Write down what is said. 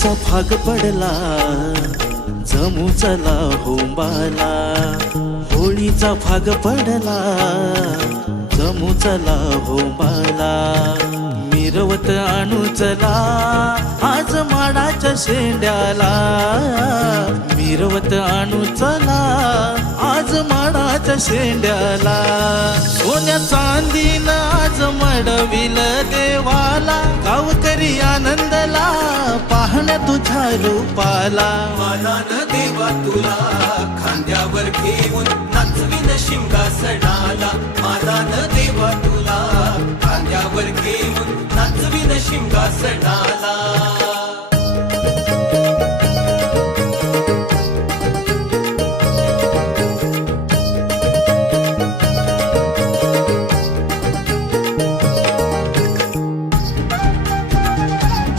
चा भाग पडला. जमू चला होंबाला. होळीचा भाग पडला. जमू चला होंबाला. मिरवत आणू चला. आज माडाच्या शेंड्याला. मिरवत आणू चला. आज माडाच्या शेंड्याला. सोन्या चांदीनं आज मडविलं. रूपाला. मानान देवा तुला खांद्यावर घेऊन नाचविन शिंगासणाला मानान देवा तुला खांद्यावर घेऊन नाचविन शिंगासणाला